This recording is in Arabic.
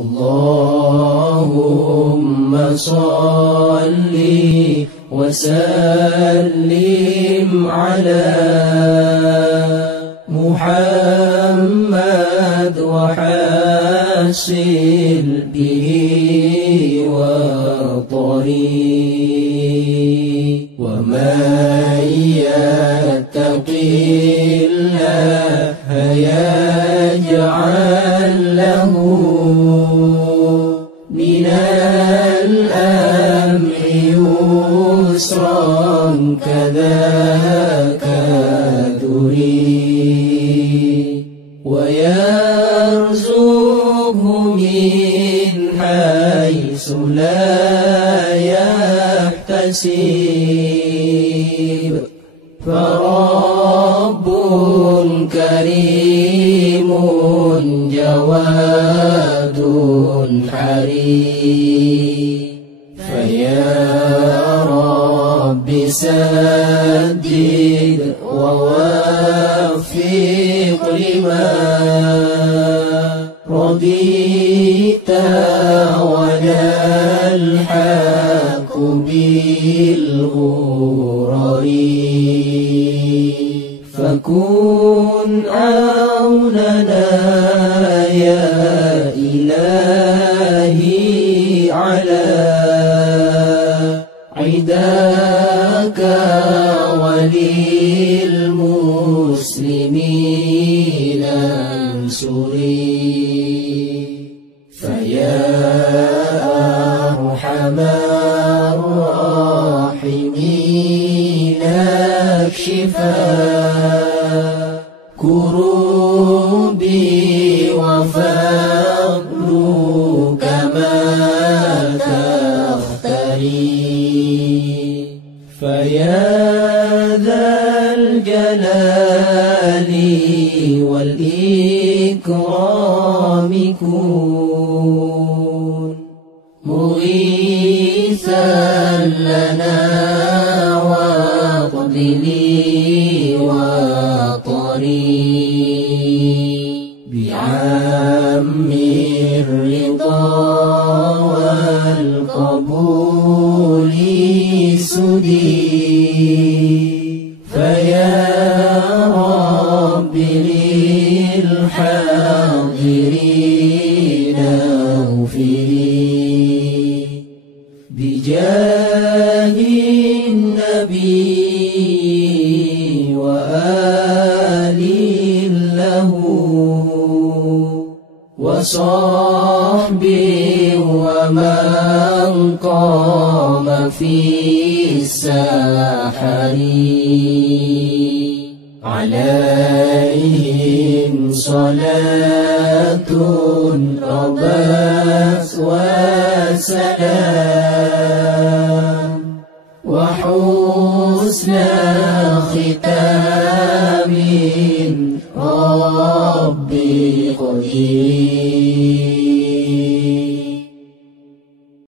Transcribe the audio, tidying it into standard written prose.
اللهم صل وسلم على محمد وحسن به وطري ومن يتق الله يجعل له من الأمر يسرا كذاك ذري ويرزقه من حيث لا يحتسب فرب كريم جواد حريم فيا رب سدد ووفق لما رضيت ونلحق بالغرر فكن عوننا يا إلهي على عداك وللمسلمين انصري فيا أرحم الراحمين اكشفا كروبي وفضلك ما تختري فيا ذا الجلال والإكرام كن مغيثا لنا واقض لي وطري بعم الرضا والقبول سدي فيا رب للحاضرين اغفري بجاه النبي وآل له وصحبه ومن قام في السحر عليهم صلاة ربت وسلام وحسن ختام ربي قدير